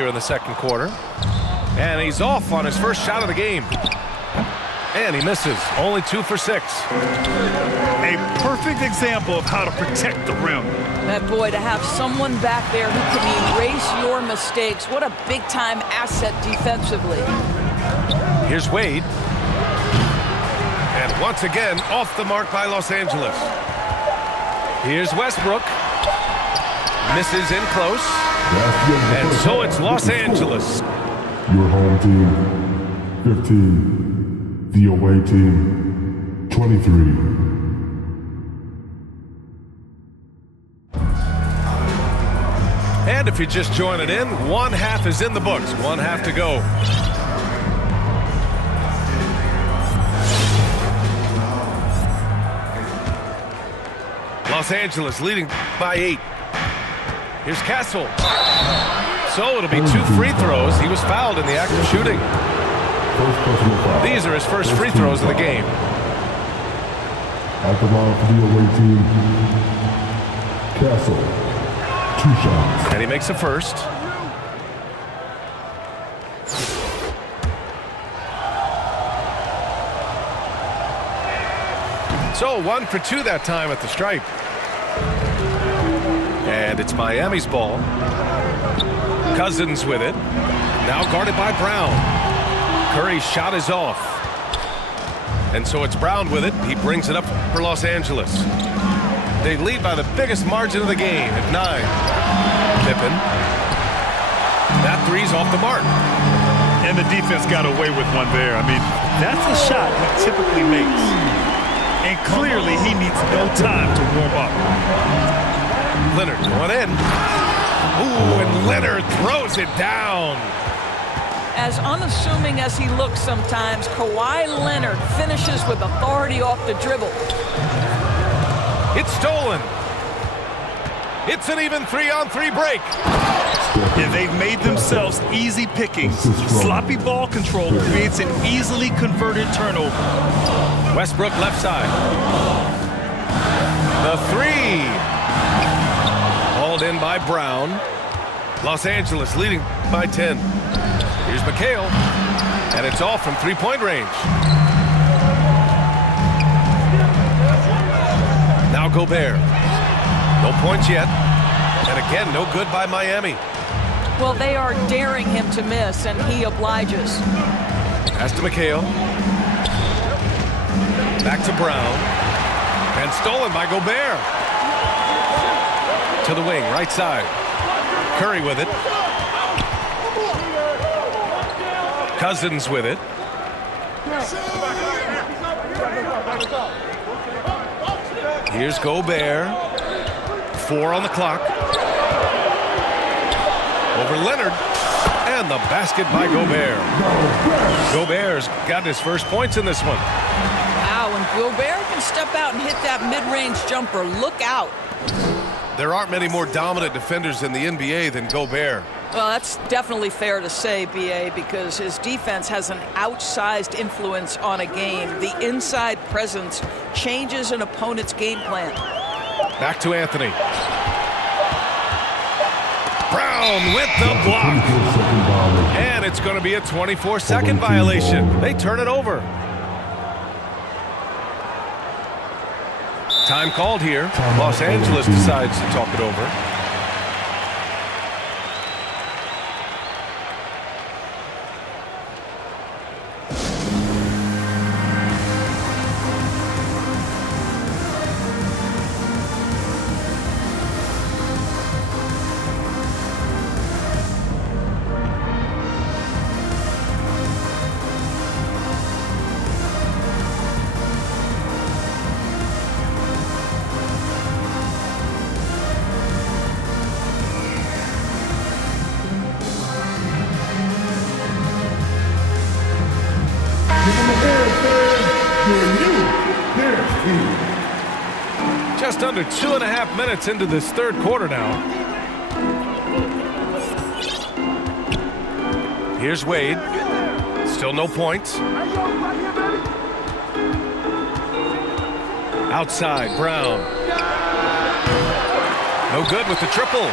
here in the second quarter. And he's off on his first shot of the game. And he misses. Only 2 for 6. A perfect example of how to protect the rim. That boy, to have someone back there who can erase your mistakes, what a big-time asset defensively. Here's Wade. And once again, off the mark by Los Angeles. Here's Westbrook. Misses in close. And so it's Los Angeles. Your home team, 15. The away team, 23. And if you're just joining in, one half is in the books. One half to go. Los Angeles leading by 8. Here's Castle. So it'll be 2 free throws. He was fouled in the act of shooting. These are his first free throws of the game. At the line for the away team, Castle, 2 shots. And he makes a first. So 1 for 2 that time at the stripe. And it's Miami's ball. Cousins with it. Now guarded by Brown. Curry's shot is off. And so it's Brown with it. He brings it up for Los Angeles. They lead by the biggest margin of the game at 9. Pippen. That three's off the mark. And the defense got away with one there. I mean, that's a shot he typically makes. And clearly he needs no time to warm up. Leonard going in. Ooh, and Leonard throws it down. As unassuming as he looks sometimes, Kawhi Leonard finishes with authority off the dribble. It's stolen. It's an even 3-on-3 break. Yeah, they've made themselves easy pickings. Sloppy ball control creates an easily converted turnover. Westbrook left side. The 3. Hauled in by Brown. Los Angeles leading by 10. Here's McHale. And it's off from 3-point range. Now Gobert. No points yet. And again, no good by Miami. Well, they are daring him to miss, and he obliges. Pass to McHale. Back to Brown. And stolen by Gobert. To the wing, right side. Curry with it. Cousins with it. Here's Gobert. 4 on the clock. Over Leonard. And the basket by Gobert. Gobert's got his first points in this one. Wow, and Gobert can step out and hit that mid-range jumper. Look out. There aren't many more dominant defenders in the NBA than Gobert. Well, that's definitely fair to say, B.A., because his defense has an outsized influence on a game. The inside presence changes an opponent's game plan. Back to Anthony. Brown with the block. And it's going to be a 24-second violation. They turn it over. Time called here. Los Angeles decides to talk it over. Just under 2.5 minutes into this third quarter now. Here's Wade. Still no points. Outside, Brown. No good with the triple.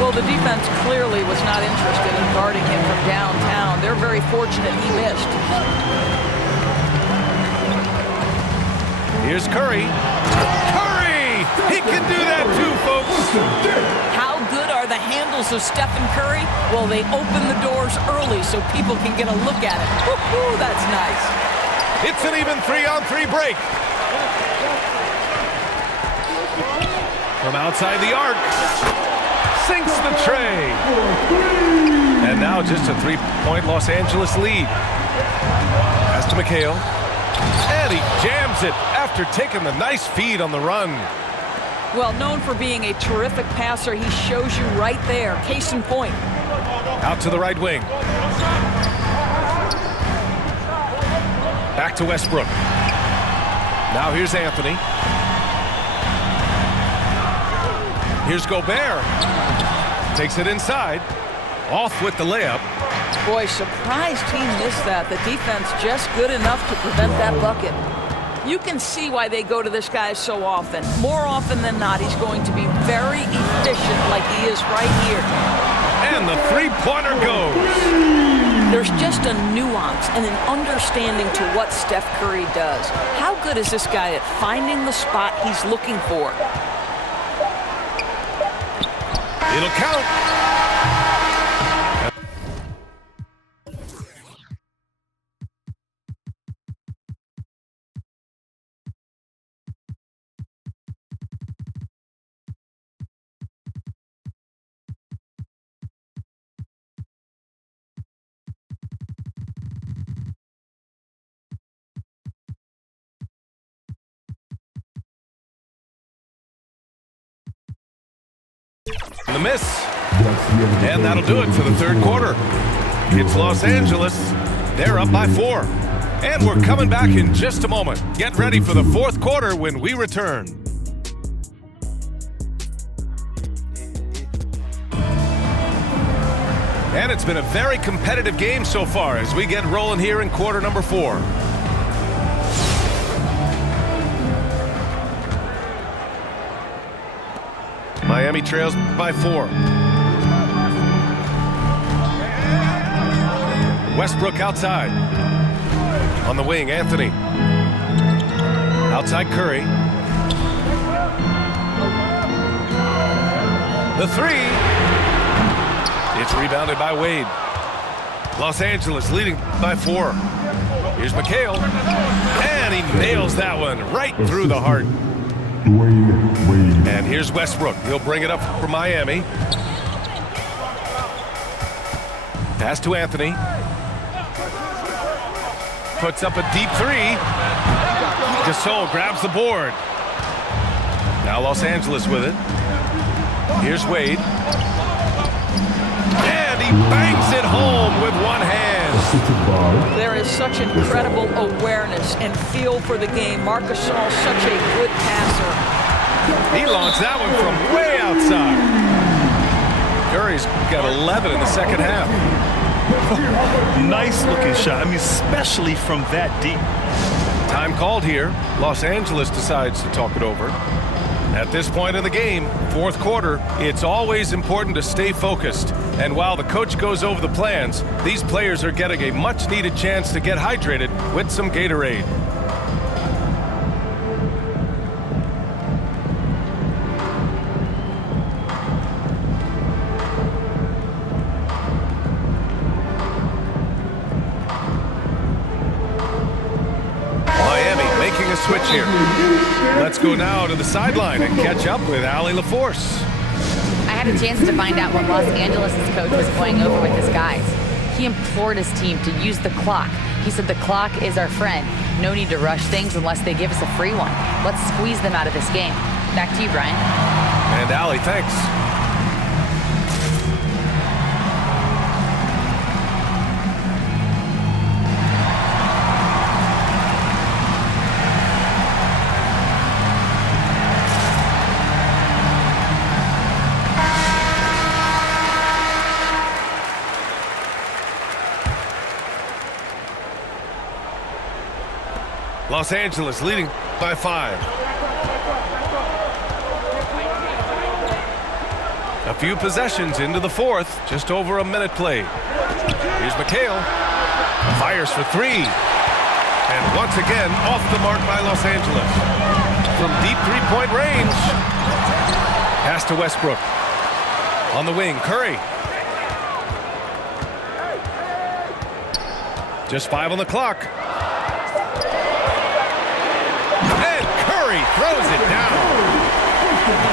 Well, the defense clearly was not interested in guarding him from downtown. They're very fortunate he missed. Here's Curry. Curry! He can do that too, folks. How good are the handles of Stephen Curry? Well, they open the doors early so people can get a look at it. Woo-hoo, that's nice. It's an even 3-on-3 break. From outside the arc. Sinks the tray. And now just a 3-point Los Angeles lead. Pass to McHale. And he jams it after taking the nice feed on the run. Well, known for being a terrific passer, he shows you right there. Case in point. Out to the right wing. Back to Westbrook. Now here's Anthony. Here's Gobert. Takes it inside. Off with the layup. Boy, surprised he missed that. The defense just good enough to prevent that bucket. You can see why they go to this guy so often. More often than not, he's going to be very efficient like he is right here. And the three-pointer goes. There's just a nuance and an understanding to what Steph Curry does. How good is this guy at finding the spot he's looking for? It'll count. The miss. And that'll do it for the third quarter. It's Los Angeles. They're up by 4. And we're coming back in just a moment. Get ready for the fourth quarter when we return. And it's been a very competitive game so far as we get rolling here in quarter number 4. Miami trails by 4. Westbrook outside. On the wing, Anthony. Outside Curry. The 3. It's rebounded by Wade. Los Angeles leading by 4. Here's McHale. And he nails that one right through the heart. Dwayne Wade. And here's Westbrook. He'll bring it up for Miami. Pass to Anthony. Puts up a deep 3. Gasol grabs the board. Now Los Angeles with it. Here's Wade. And he bangs it home with one hand. There is such incredible awareness and feel for the game. Marc Gasol, such a good passer. He launched that one from way outside. Curry's got 11 in the second half. Nice looking shot. I mean, especially from that deep. Time called here. Los Angeles decides to talk it over. At this point in the game, fourth quarter, it's always important to stay focused. And while the coach goes over the plans, these players are getting a much-needed chance to get hydrated with some Gatorade. Switch here. Let's go now to the sideline and catch up with Allie LaForce. I had a chance to find out what Los Angeles' coach was going over with his guys. He implored his team to use the clock. He said the clock is our friend. No need to rush things unless they give us a free one. Let's squeeze them out of this game. Back to you, Brian. And Allie, thanks. Los Angeles leading by 5. A A few possessions into the fourth, just over a minute played. Here's McHale. Fires for three. And once again, off the mark by Los Angeles. From deep three-point range. Pass to Westbrook. On the wing, Curry. Just 5 on the clock. And Curry throws it down.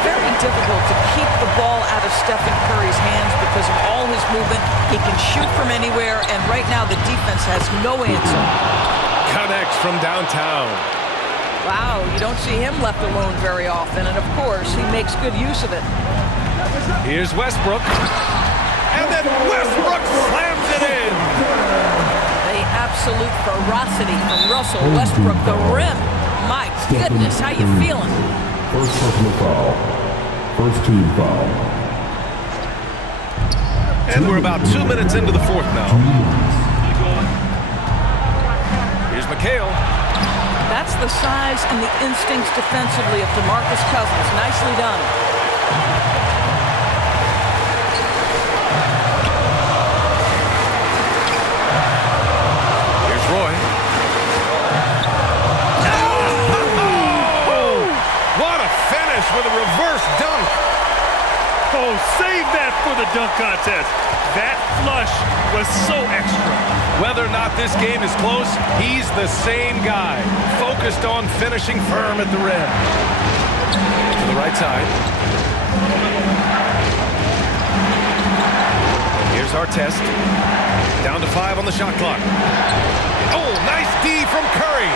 Very difficult to keep the ball out of Stephen Curry's hands because of all his movement. He can shoot from anywhere, and right now the defense has no answer. Connects from downtown. Wow, you don't see him left alone very often, and of course, he makes good use of it. Here's Westbrook. And then Westbrook slams it in. The absolute ferocity from Russell Westbrook, the rim. My goodness, how you feeling? First personal foul. First team foul. And we're about 2 minutes into the fourth now. Here's McHale. That's the size and the instincts defensively of DeMarcus Cousins. Nicely done. Here's Roy. What a finish with a reverse dunk. Oh, save that for the dunk contest. That flush was so extra. Whether or not this game is close, he's the same guy, focused on finishing firm at the rim. To the right side. Here's Artest. Down to 5 on the shot clock. Oh, nice D from Curry.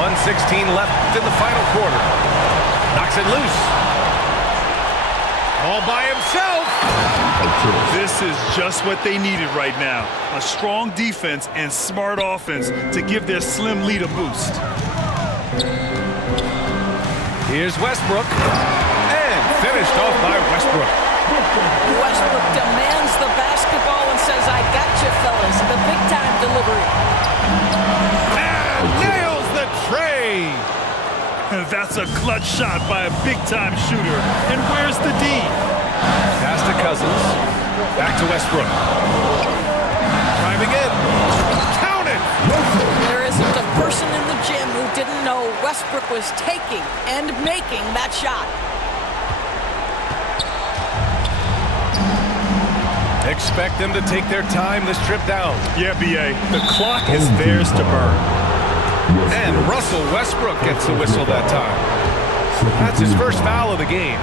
1:16 left in the final quarter. Knocks it loose. All by himself. This is just what they needed right now. A strong defense and smart offense to give their slim lead a boost. Here's Westbrook. And finished off by Westbrook. Westbrook demands the basketball and says, I got you, fellas. The big-time delivery. And nails the tray. That's a clutch shot by a big-time shooter. And where's the D? Pass to Cousins. Back to Westbrook. Driving in. Count it! There isn't a person in the gym who didn't know Westbrook was taking and making that shot. Expect them to take their time this trip down. Yeah, B.A. The clock is theirs to burn. And Russell Westbrook gets the whistle that time. That's his first foul of the game.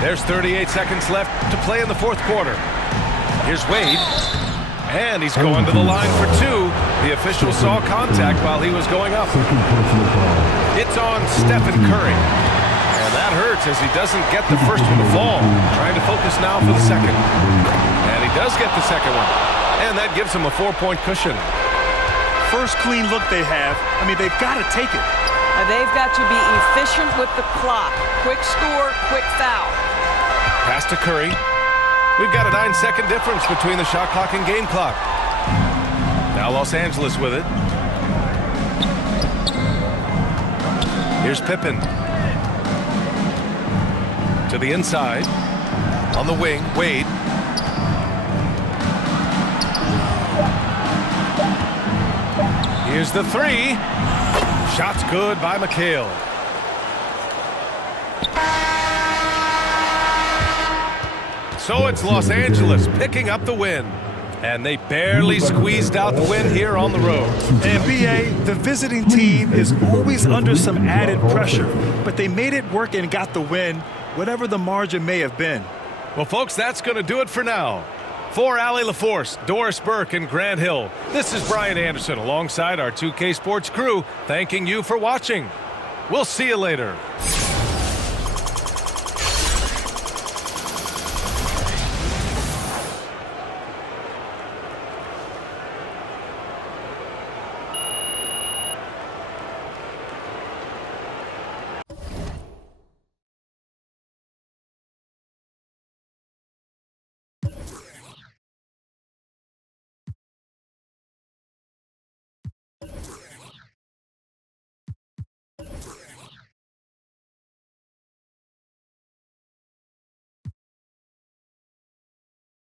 There's 38 seconds left to play in the fourth quarter. Here's Wade. And he's going to the line for 2. The official saw contact while he was going up. It's on Stephen Curry. And that hurts as he doesn't get the first one to fall. Trying to focus now for the second. And he does get the second one. And that gives him a 4-point cushion. First clean look they have. I mean, they've got to take it. They've got to be efficient with the clock. Quick score, quick foul. Pass to Curry. We've got a 9-second difference between the shot clock and game clock. Now Los Angeles with it. Here's Pippen. To the inside. On the wing, Wade. Here's the 3. Shot's good by McHale. So it's Los Angeles picking up the win. And they barely squeezed out the win here on the road. And B.A., the visiting team is always under some added pressure, but they made it work and got the win, whatever the margin may have been. Well, folks, that's going to do it for now. For Allie LaForce, Doris Burke, and Grant Hill, this is Brian Anderson alongside our 2K Sports crew, thanking you for watching. We'll see you later.